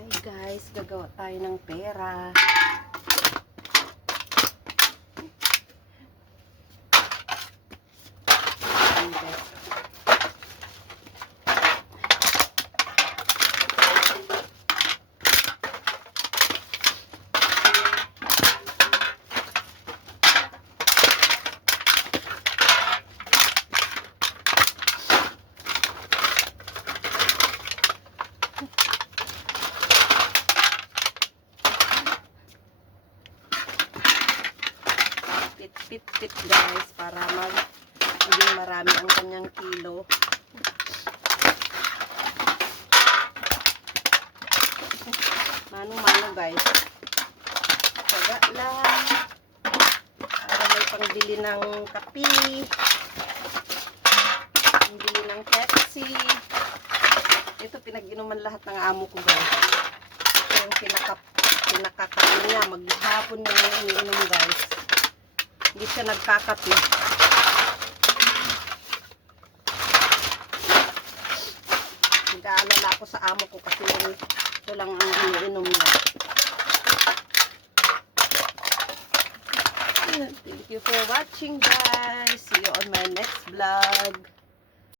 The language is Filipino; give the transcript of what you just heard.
Hi guys, gagawa tayo ng pera. Pit guys, para hindi marami ang kanyang kilo. Mano-mano guys. Saga lang. Para may pangbili ng kape. Pangbili ng Pepsi. Ito pinag-inuman lahat ng amo ko guys. Ito yung pinakakape niya. Maghapon niya yung iniinom guys. Hindi siya nagkakape. Nag-aalala ako sa amo ko kasi ito lang ang iniinom niya. Thank you for watching guys. See you on my next vlog.